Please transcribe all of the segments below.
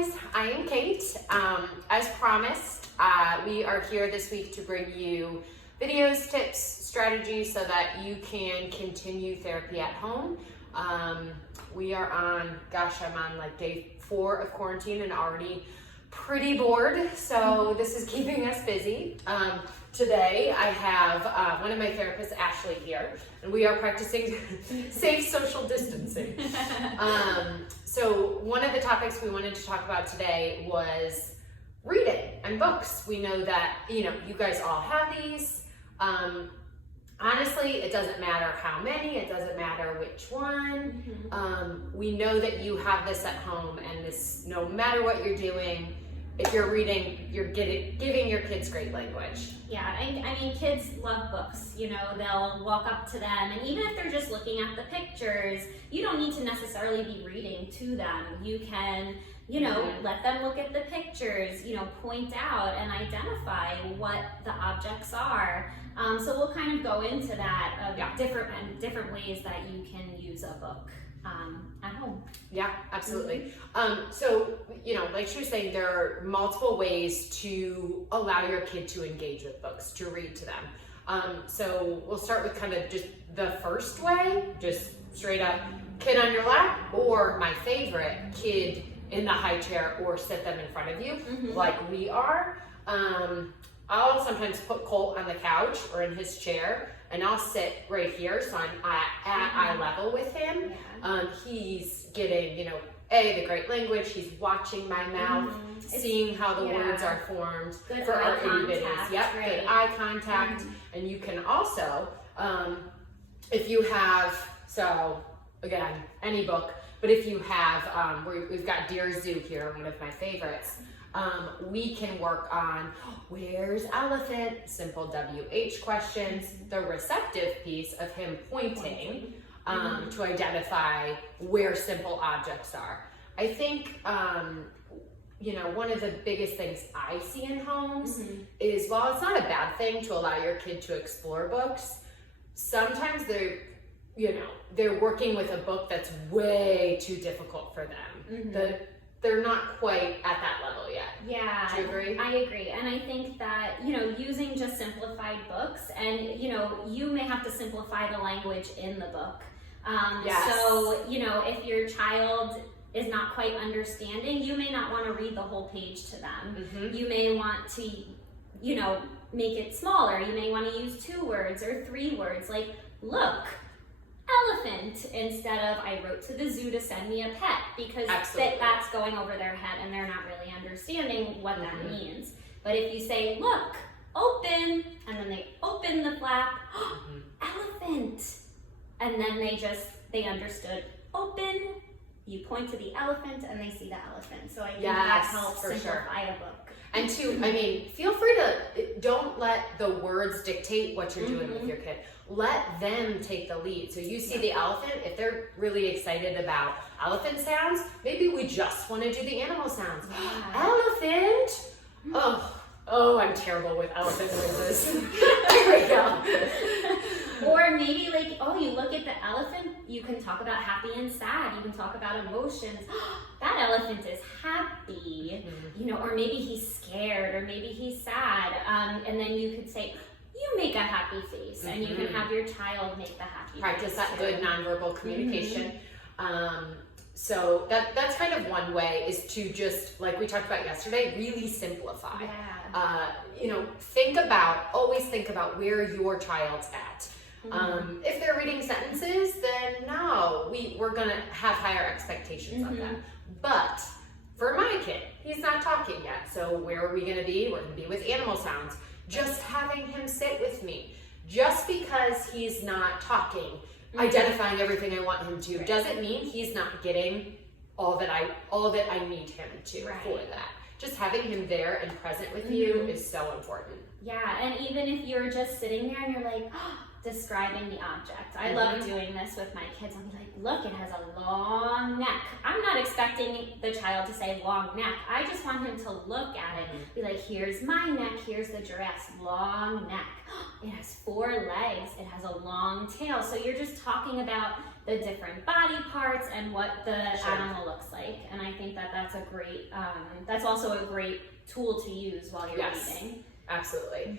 guys, I am Kate. As promised, we are here this week to bring you videos, tips, strategies so that you can continue therapy at home. We are on, I'm on like day 4 of quarantine and already pretty bored, so this is keeping us busy. Today I have one of my therapists, Ashley, here, and we are practicing safe social distancing. So one of the topics we wanted to talk about today was reading and books. We know that, you guys all have these. Honestly, it doesn't matter how many, it doesn't matter which one. We know that you have this at home, and this, no matter what you're doing, if you're reading, you're giving your kids great language. Yeah, I mean, kids love books. They'll walk up to them, and even if they're just looking at the pictures, you don't need to necessarily be reading to them. You can, let them look at the pictures, point out and identify what the objects are. So we'll kind of go into that of different ways that you can use a book at home. Yeah, absolutely. So, like she was saying, there are multiple ways to allow your kid to engage with books, to read to them. So we'll start with kind of just the first way, just straight up kid on your lap, or my favorite, kid in the high chair, or sit them in front of you like we are. I'll sometimes put Colt on the couch or in his chair, and I'll sit right here so I'm at eye level with him. He's getting, the great language. He's watching my mouth, seeing how the words are formed good for our itty bitties. Yep, right. Good eye contact. And you can also, if you have, so again, any book, but if you have, we've got Dear Zoo here, one of my favorites. We can work on where's elephant, simple WH questions, the receptive piece of him pointing to identify where simple objects are. I think, one of the biggest things I see in homes is, while it's not a bad thing to allow your kid to explore books, sometimes they're working with a book that's way too difficult for them. They're not quite at that level yet. Yeah, do you agree? I agree. And I think that, using just simplified books, and, you may have to simplify the language in the book. So, if your child is not quite understanding, you may not want to read the whole page to them. You may want to, make it smaller. You may want to use 2 words or 3 words, like, look, elephant, instead of I wrote to the zoo to send me a pet, because that's going over their head and they're not really understanding what that means. But if you say, look, open, and then they open the flap, elephant, and then they understood open, you point to the elephant and they see the elephant. So I think that helps simplify a book. And feel free to, don't let the words dictate what you're doing with your kid. Let them take the lead. So you see the elephant, if they're really excited about elephant sounds, maybe we just want to do the animal sounds. Elephant! Oh, I'm terrible with elephant noises. There we go. Or maybe you look at the elephant, you can talk about happy and sad, you can talk about emotions. That elephant is happy, or maybe he's scared, or maybe he's sad. And then you could say, you make a happy face, and you can have your child make the happy face. Practice that good nonverbal communication. So that's kind of one way, is to just, like we talked about yesterday, really simplify. Always think about where your child's at. If they're reading sentences, then no, we're gonna have higher expectations of them. But for my kid, he's not talking yet. So where are we gonna be? We're gonna be with animal sounds. Just having him sit with me. Just because he's not talking, identifying everything I want him to, doesn't mean he's not getting all that I need him to for that. Just having him there and present with you is so important. Yeah, and even if you're just sitting there and you're like, describing the object. I love doing this with my kids. I'll be like, look, it has a long neck. I'm not expecting the child to say long neck. I just want him to look at it. Be like, here's my neck, here's the giraffe's long neck. It has 4 legs, it has a long tail. So you're just talking about the different body parts and what the animal looks like. And I think that that's a great, that's also a great tool to use while you're reading. Absolutely.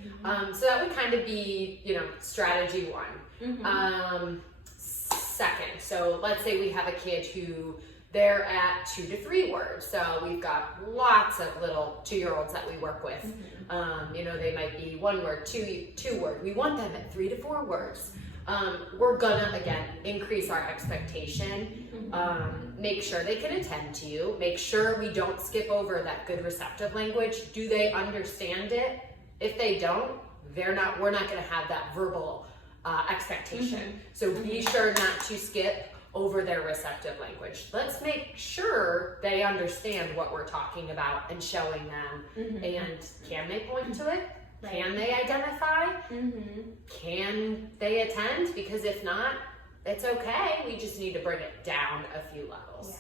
So that would kind of be, strategy 1. Second, so let's say we have a kid who they're at 2 to 3 words. So we've got lots of little 2-year-olds that we work with. They might be 1 word, 2 word. We want them at 3 to 4 words. We're gonna, again, increase our expectation, make sure they can attend to you, make sure we don't skip over that good receptive language. Do they understand it? If they don't, we're not gonna have that verbal expectation. So be sure not to skip over their receptive language. Let's make sure they understand what we're talking about and showing them. And can they point to it? Can they identify? Can they attend? Because if not, it's okay. We just need to bring it down a few levels.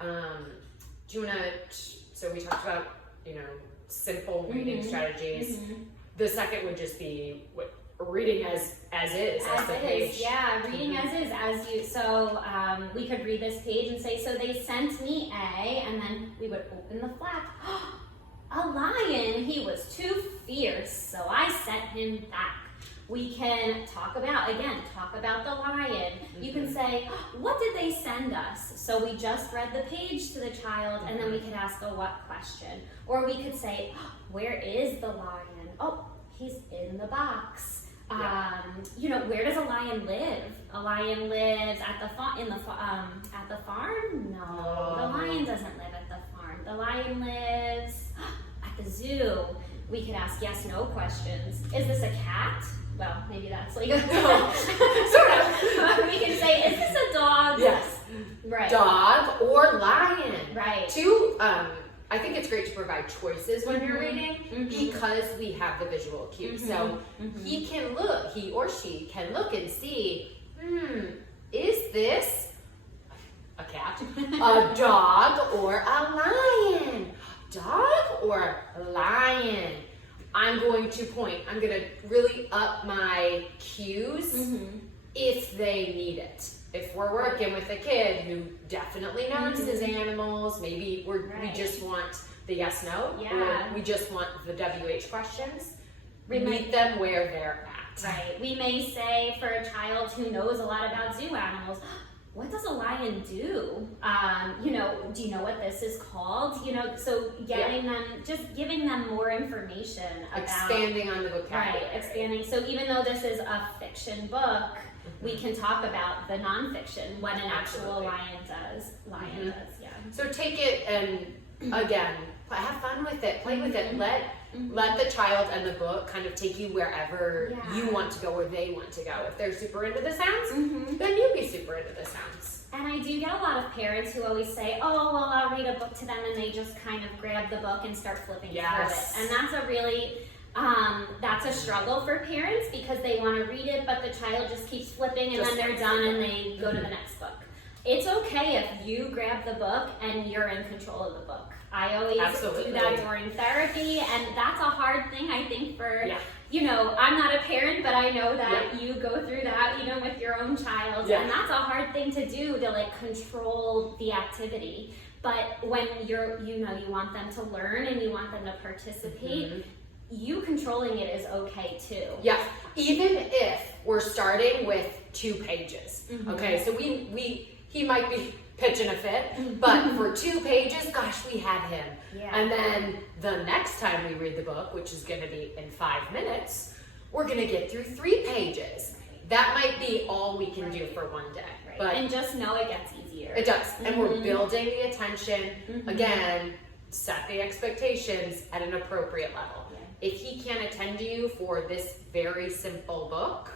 Do you want to, so we talked about, simple reading strategies. The second would just be reading as is, as the page. Yeah, reading as you. So we could read this page and say, so they sent me A, and then we would open the flap. A lion, he was too fierce, so I sent him back. We can talk about the lion. You can say, what did they send us? So we just read the page to the child, and then we could ask a what question. Or we could say, where is the lion? Oh, he's in the box. Where does a lion live? A lion lives at the at the farm? No, the lion doesn't live at the farm. The lion lives at the zoo. We could ask yes/no questions. Is this a cat? Well, maybe that's like sort of. We can say, is this a dog? Yes. Right. Dog or lion. Right. I think it's great to provide choices when you're reading because we have the visual cues. So he or she can look and see, is this a cat, a dog, or a lion? Dog or lion? I'm going to point. I'm going to really up my cues if they need it. If we're working with a kid who definitely notices animals, maybe we just want the yes/no, or we just want the WH questions. We meet them where they're at. Right. We may say for a child who knows a lot about zoo animals, what does a lion do? Do you know what this is called? So getting them, just giving them more information about expanding on the vocabulary. Right, expanding. So even though this is a fiction book, we can talk about the nonfiction, what an actual lion does. So take it and again, have fun with it, play with it. Let the child and the book kind of take you wherever you want to go, where they want to go. If they're super into the sounds, then you be super into the sounds. And I do get a lot of parents who always say, oh, well, I'll read a book to them, and they just kind of grab the book and start flipping through it. And that's a really, that's a struggle for parents because they want to read it, but the child just keeps flipping, and then they're done and they go to the next book. It's okay if you grab the book and you're in control of the book. I always do that during therapy, and that's a hard thing, I think, for, I'm not a parent, but I know that you go through that, with your own child, and that's a hard thing to do, to control the activity. But when you want them to learn and you want them to participate, you controlling it is okay too. Yeah, even if we're starting with 2 pages. Okay, so he might be pitching a fit, but for 2 pages, gosh, we had him. And then the next time we read the book, which is going to be in 5 minutes, we're going to get through 3 pages. That might be all we can do for one day. But and just know it gets easier. It does. And we're building the attention. Again, set the expectations at an appropriate level. If he can't attend to you for this very simple book,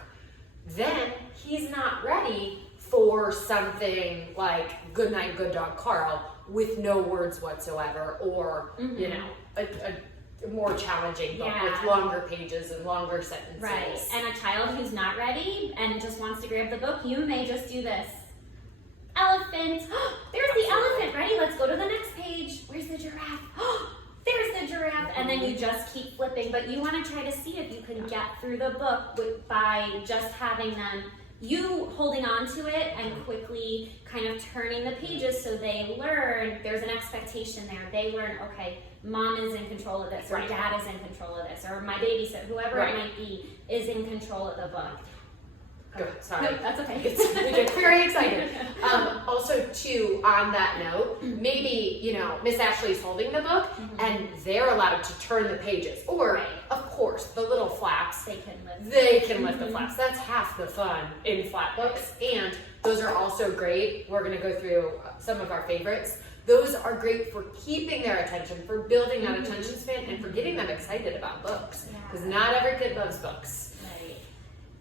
then he's not ready for something like Good Night, Good Dog, Carl with no words whatsoever, or a more challenging book with longer pages and longer sentences. Right. And a child who's not ready and just wants to grab the book, you may just do this. Elephant. There's the elephant. Ready? Let's go to the next page. Where's the giraffe? There's the giraffe. And then you just keep flipping. But you want to try to see if you can get through the book by just having them, you holding on to it and quickly kind of turning the pages so they learn there's an expectation there. They learn, okay, mom is in control of this, or dad is in control of this, or my babysitter, whoever it might be, is in control of the book. Good. Sorry. No, that's okay. We get very excited. Also, too, on that note, maybe, Miss Ashley's holding the book and they're allowed to turn the pages. Or, of course, the little flaps. They can lift. They can lift the flaps. That's half the fun in flat books. And those are also great. We're going to go through some of our favorites. Those are great for keeping their attention, for building that attention span, and for getting them excited about books. Because not every kid loves books.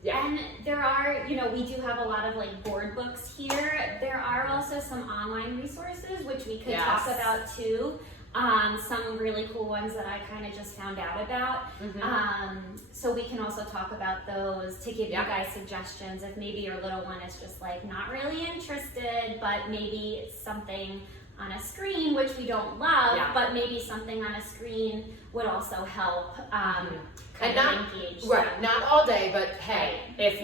Yeah. And there are, we do have a lot of like board books here. There are also some online resources which we could talk about too. Some really cool ones that I kind of just found out about. So we can also talk about those to give you guys suggestions if maybe your little one is just like not really interested, but maybe it's something on a screen, which we don't love, but maybe something on a screen would also help. And not all day, but hey, if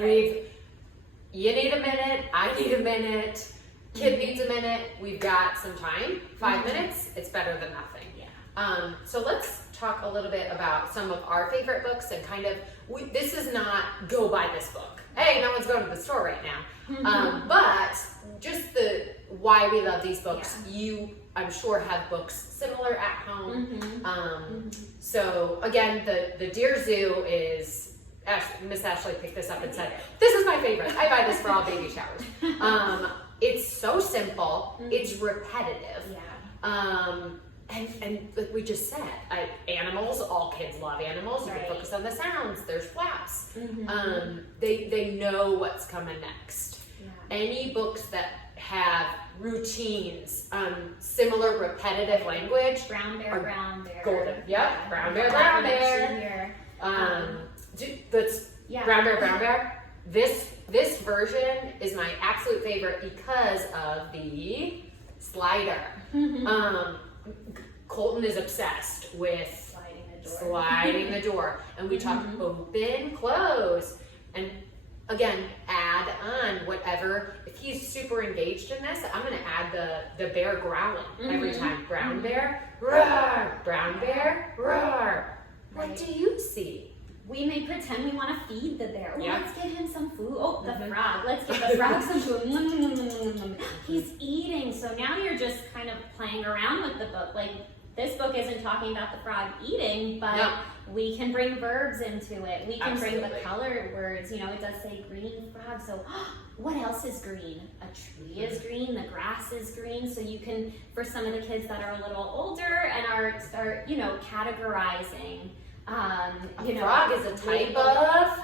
you need a minute, I need a minute, kid needs a minute, we've got some time, 5 minutes, it's better than nothing. So let's talk a little bit about some of our favorite books and kind of, this is not go buy this book. Hey, no one's going to the store right now. But just the why we love these books, you, I'm sure, have books similar at home. So again, the Dear Zoo is, Miss Ashley picked this up and said, this is my favorite. I buy this for all baby showers. It's so simple. It's repetitive. And like we just said, animals, all kids love animals. You can focus on the sounds. There's flaps. They know what's coming next. Any books that have routines, similar repetitive language. Brown bear, brown bear. Golden. Yep. Brown bear, brown bear. That's brown bear, brown bear. This version is my absolute favorite because of the slider. Colton is obsessed with sliding the door. And we talk open, close, and again, add on whatever. If he's super engaged in this, I'm going to add the bear growling every time. Brown bear, roar. Brown bear, roar. What do you see? We may pretend we want to feed the bear. Oh, let's get him some food. Oh, the frog. Let's give the frog some food. He's eating. So now you're just kind of playing around with the book. Like, this book isn't talking about the frog eating, but we can bring verbs into it. We can bring the color words. It does say green frog. So what else is green? A tree is green. The grass is green. So you can, for some of the kids that are a little older and start categorizing. A frog is a type of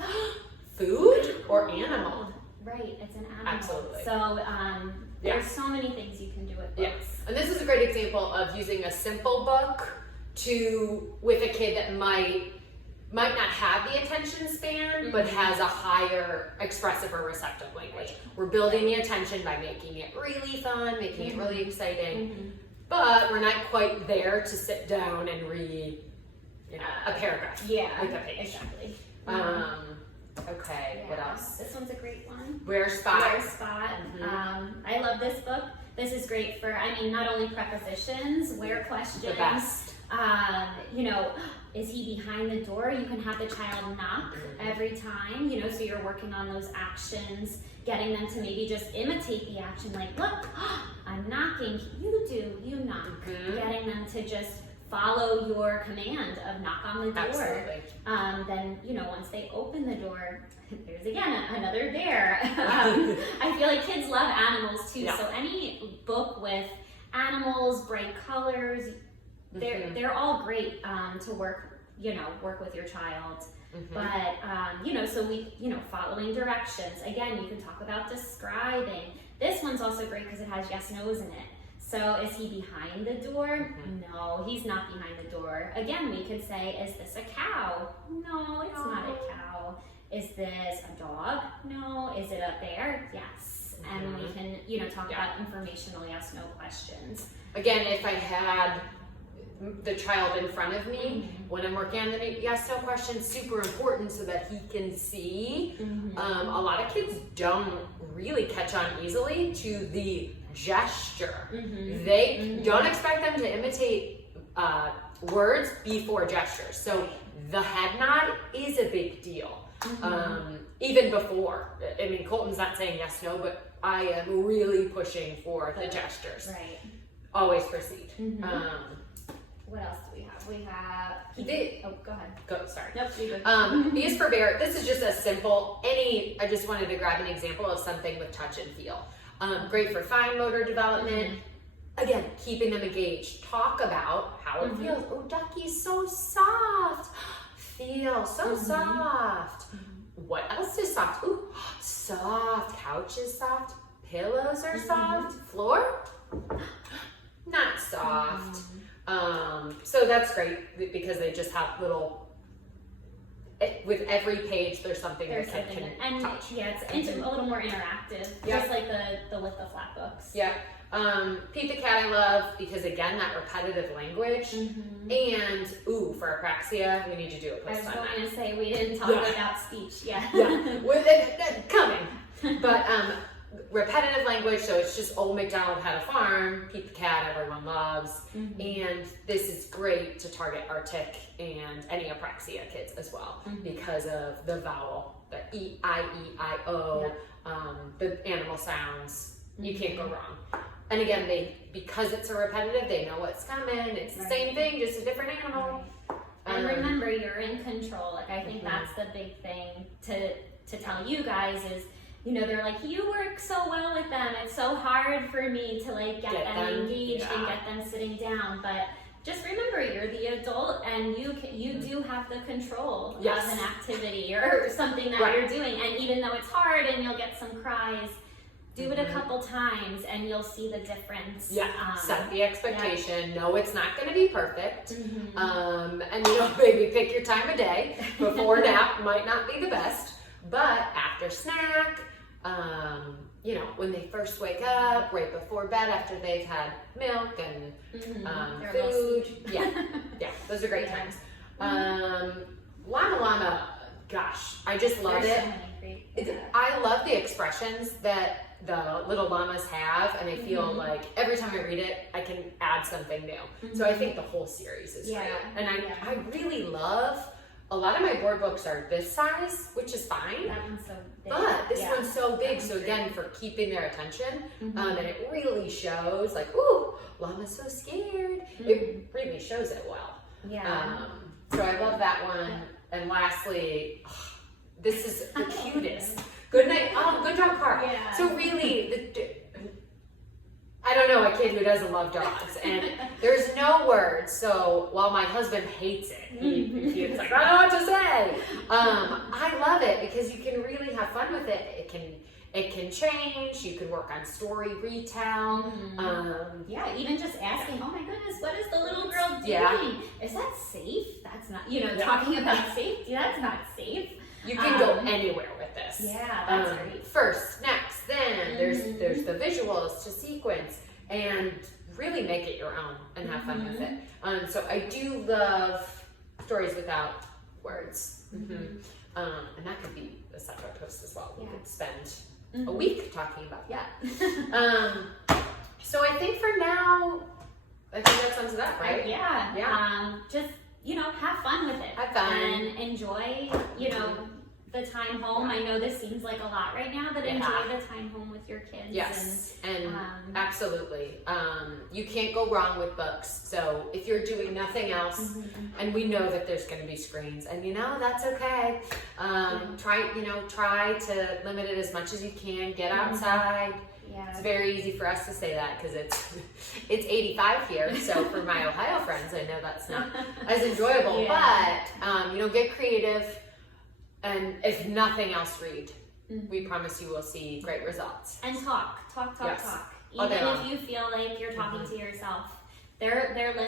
food or animal. Right, it's an animal. Absolutely. So there's so many things you can do with books. And this is a great example of using a simple book with a kid that might not have the attention span, but has a higher expressive or receptive language. We're building the attention by making it really fun, making it really exciting, but we're not quite there to sit down and read a paragraph with a page. Exactly. Okay, what else? This one's a great one. Where Spot. Where Spot. I love this book. This is great for, not only prepositions, where questions. The best. Is he behind the door? You can have the child knock every time, so you're working on those actions, getting them to maybe just imitate the action, like, look, I'm knocking, you knock. Getting them to just follow your command of knock on the door. Absolutely. Then, once they open the door, there's again another bear. I feel like kids love animals too. So any book with animals, bright colors, they're all great to work with your child. But so we following directions. Again, you can talk about describing. This one's also great because it has yes, no's in it. So is he behind the door? No, he's not behind the door. Again, we could say, is this a cow? No, it's not a cow. Is this a dog? No. Is it a bear? Yes. And we can, talk about informational yes, no questions. Again, if I had the child in front of me when I'm working on the yes, no questions, super important so that he can see. A lot of kids don't really catch on easily to the gesture. They don't expect them to imitate words before gestures. So the head nod is a big deal. Even before, I mean, Colton's not saying yes, no, but I am really pushing for the gestures. Right. Always proceed. What else do we have? We have. Go ahead. Go. Sorry. Nope. You go. B is for bear. This is just a simple. I just wanted to grab an example of something with touch and feel. Great for fine motor development. Again, keeping them engaged. Talk about how it feels. Oh, Ducky's so soft. Feel so soft. What else is soft? Ooh, soft. Couch is soft. Pillows are soft. Floor? Not soft. So that's great because they just have little, with every page there's something that can touch. Yeah, it's a little more interactive, just like the with the flat books. Yeah. Pete the Cat I love because again, that repetitive language. And for apraxia, we need to do a post on that. I was going to say, we didn't talk about speech yet. With it coming. But repetitive language, so it's just Old MacDonald had a farm, Pete the Cat everyone loves, and this is great to target Arctic and any apraxia kids as well because of the vowel, the E-I-E-I-O, the animal sounds, you can't go wrong. And again, because it's a repetitive, they know what's coming, it's the same thing, just a different animal. And remember, you're in control. Like, I think that's the big thing to tell you guys is, they're like, you work so well with them. It's so hard for me to get them engaged and get them sitting down. But just remember, you're the adult, and you do have the control of an activity or something that you're doing. And even though it's hard and you'll get some cries, do it a couple times, and you'll see the difference. Set the expectation. No, it's not going to be perfect. And maybe pick your time of day. Before nap might not be the best, but after snack. When they first wake up, right before bed, after they've had milk and food. Those are great times. Llama Llama, gosh, I just love it. I love the expressions that the little llamas have, and I feel like every time I read it, I can add something new. So I think the whole series is great. And I really love. A lot of my board books are this size, which is fine. That one's so big. But this one's so big, so again, for keeping their attention, and it really shows, ooh, Llama's so scared. It really shows it well. So I love that one. And lastly, this is the cutest. Good night. Oh, good dog park. So really, I don't know a kid who doesn't love dogs, and there's no words. So while my husband hates it, he's like, I don't know what to say. I love it because you can really have fun with it. It can change. You can work on story retell. Even just asking, oh my goodness, what is the little girl doing? Is that safe? That's not, talking about safety. That's not safe. You can go anywhere with this. That's great. First, next, then. There's the visuals to sequence and really make it your own and have fun with it. So I do love stories without words. And that could be a separate post as well. We could spend a week talking about that. So I think for now, I think that sums it up, right? Just have fun with it. Have fun. And enjoy, the time home. I know this seems like a lot right now, but enjoy the time home with your kids. Yes, and absolutely. You can't go wrong with books. So if you're doing nothing else, and we know that there's going to be screens, and that's okay. Try to limit it as much as you can. Get outside. It's very easy for us to say that because it's 85 here. So for my Ohio friends, I know that's not as enjoyable. But get creative, and if nothing else, read. We promise you will see great results. And talk. all day Even long. if you feel like you're talking to yourself, they're listening.